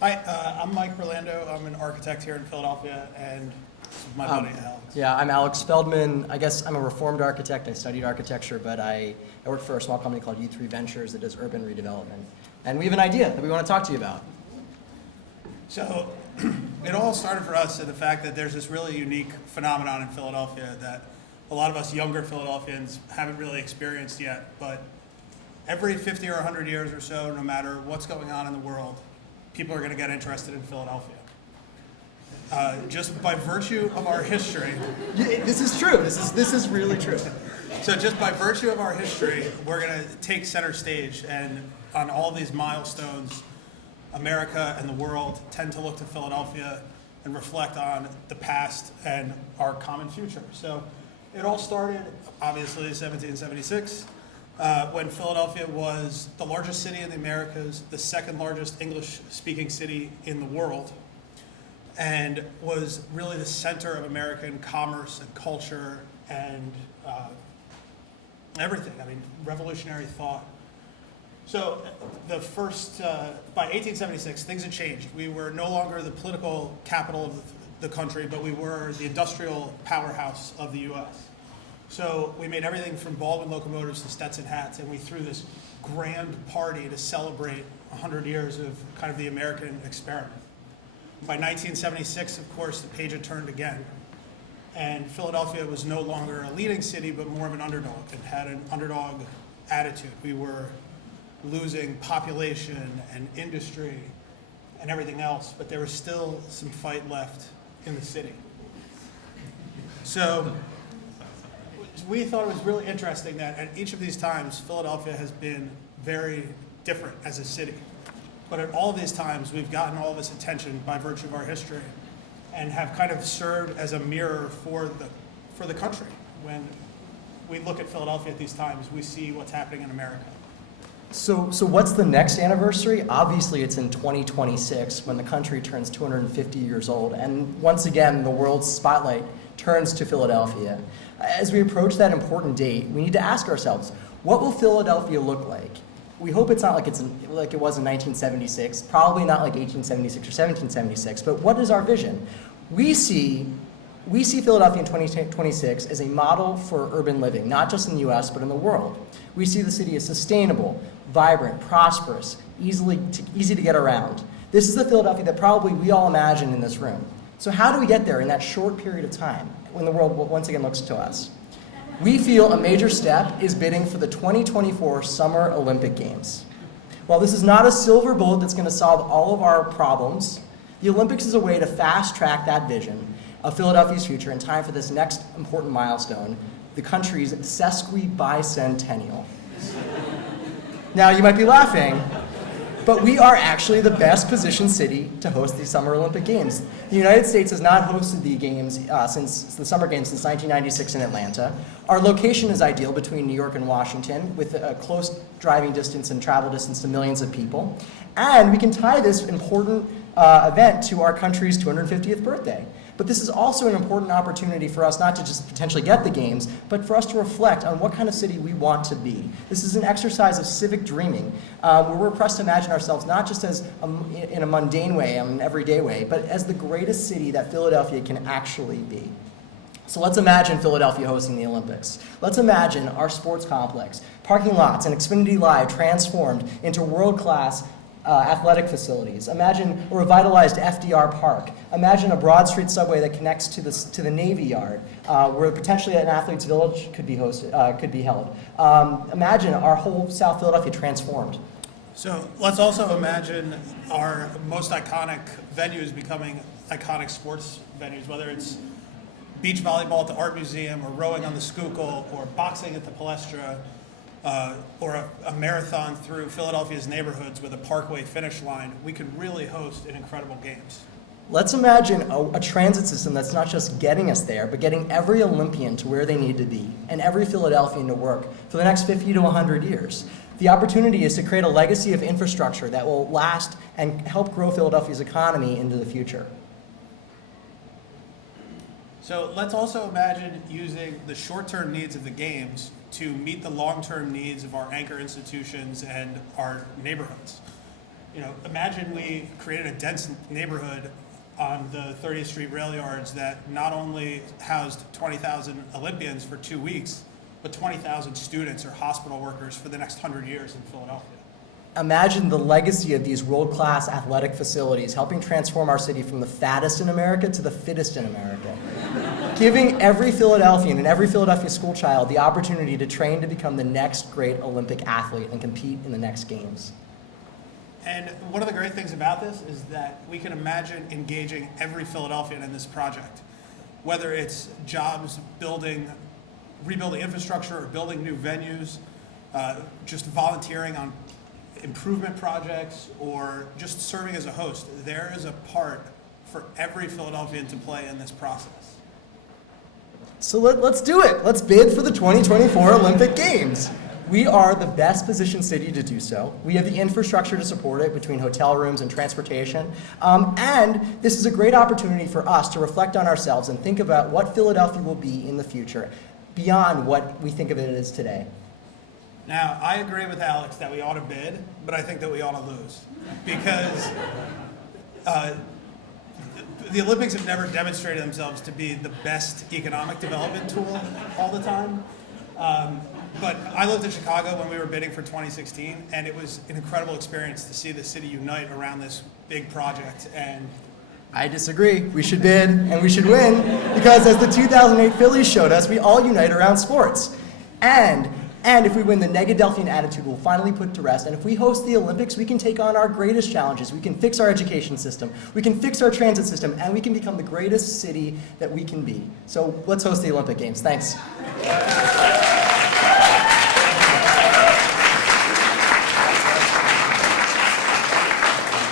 Hi, I'm Mike Burlando. I'm an architect here in Philadelphia, and this is my buddy Alex. Yeah, I'm Alex Feldman. I guess I'm a reformed architect. I studied architecture, but I work for a small company called U3 Ventures that does urban redevelopment. And we have an idea that we want to talk to you about. So it all started for us in the fact that there's this really unique phenomenon in Philadelphia that a lot of us younger Philadelphians haven't really experienced yet. But every 50 or 100 years or so, no matter what's going on in the world, people are going to get interested in Philadelphia. Just by virtue of our history. This is true. This is really true. So just by virtue of our history, we're going to take center stage, and on all these milestones, America and the world tend to look to Philadelphia and reflect on the past and our common future. So it all started, obviously, in 1776, when Philadelphia was the largest city in the Americas, the second largest English-speaking city in the world, and was really the center of American commerce and culture and everything. I mean, revolutionary thought. So the first, by 1876, things had changed. We were no longer the political capital of the country, but we were the industrial powerhouse of the U.S. So we made everything from Baldwin locomotives to Stetson hats, and we threw this grand party to celebrate 100 years of kind of the American experiment. By 1976, of course, the page had turned again, and Philadelphia was no longer a leading city, but more of an underdog. It had an underdog attitude. We were losing population and industry and everything else, but there was still some fight left in the city. So we thought it was really interesting that at each of these times, Philadelphia has been very different as a city. But at all of these times, we've gotten all this attention by virtue of our history and have kind of served as a mirror for the country. When we look at Philadelphia at these times, we see what's happening in America. So what's the next anniversary? Obviously, it's in 2026 when the country turns 250 years old. And once again, the world's spotlight turns to Philadelphia. As we approach that important date, we need to ask ourselves, what will Philadelphia look like? We hope it's not like like it was in 1976, probably not like 1876 or 1776, but what is our vision? We see Philadelphia in 2026 as a model for urban living, not just in the US, but in the world. We see the city as sustainable, vibrant, prosperous, easy to get around. This is the Philadelphia that probably we all imagine in this room. So how do we get there in that short period of time when the world once again looks to us? We feel a major step is bidding for the 2024 Summer Olympic Games. While this is not a silver bullet that's going to solve all of our problems, the Olympics is a way to fast track that vision of Philadelphia's future in time for this next important milestone, the country's sesquibicentennial. Now, you might be laughing, but we are actually the best positioned city to host the Summer Olympic Games. The United States has not hosted the games since the Summer Games since 1996 in Atlanta. Our location is ideal between New York and Washington, with a close driving distance and travel distance to millions of people. And we can tie this important event to our country's 250th birthday. But this is also an important opportunity for us not to just potentially get the games, but for us to reflect on what kind of city we want to be. This is an exercise of civic dreaming, where we're pressed to imagine ourselves not just as in a mundane way, an everyday way, but as the greatest city that Philadelphia can actually be. So let's imagine Philadelphia hosting the Olympics. Let's imagine our sports complex, parking lots, and Xfinity Live transformed into world-class athletic facilities. Imagine a revitalized FDR Park. Imagine a Broad Street subway that connects to the Navy Yard, where potentially an athlete's village could be held. Imagine our whole South Philadelphia transformed. So let's also imagine our most iconic venues becoming iconic sports venues, whether it's beach volleyball at the Art Museum, or rowing on the Schuylkill, or boxing at the Palestra, or a marathon through Philadelphia's neighborhoods with a parkway finish line. We could really host an incredible games. Let's imagine a transit system that's not just getting us there, but getting every Olympian to where they need to be, and every Philadelphian to work for the next 50 to 100 years. The opportunity is to create a legacy of infrastructure that will last and help grow Philadelphia's economy into the future. So let's also imagine using the short-term needs of the games to meet the long-term needs of our anchor institutions and our neighborhoods. Imagine we created a dense neighborhood on the 30th Street rail yards that not only housed 20,000 Olympians for 2 weeks, but 20,000 students or hospital workers for the next 100 years in Philadelphia. Imagine the legacy of these world-class athletic facilities helping transform our city from the fattest in America to the fittest in America. Giving every Philadelphian and every Philadelphia school child the opportunity to train to become the next great Olympic athlete and compete in the next games. And one of the great things about this is that we can imagine engaging every Philadelphian in this project, whether it's jobs, rebuilding infrastructure, or building new venues, just volunteering on improvement projects, or just serving as a host. There is a part for every Philadelphian to play in this process. So let's do it. Let's bid for the 2024 Olympic Games. We are the best positioned city to do so. We have the infrastructure to support it between hotel rooms and transportation. And this is a great opportunity for us to reflect on ourselves and think about what Philadelphia will be in the future, beyond what we think of it as today. Now, I agree with Alex that we ought to bid, but I think that we ought to lose. Because the Olympics have never demonstrated themselves to be the best economic development tool all the time. But I lived in Chicago when we were bidding for 2016, and it was an incredible experience to see the city unite around this big project. And I disagree. We should bid and we should win because, as the 2008 Phillies showed us, we all unite around sports. And if we win, the Negadelphian attitude will finally put to rest. And if we host the Olympics, we can take on our greatest challenges. We can fix our education system, we can fix our transit system, and we can become the greatest city that we can be. So let's host the Olympic Games. Thanks.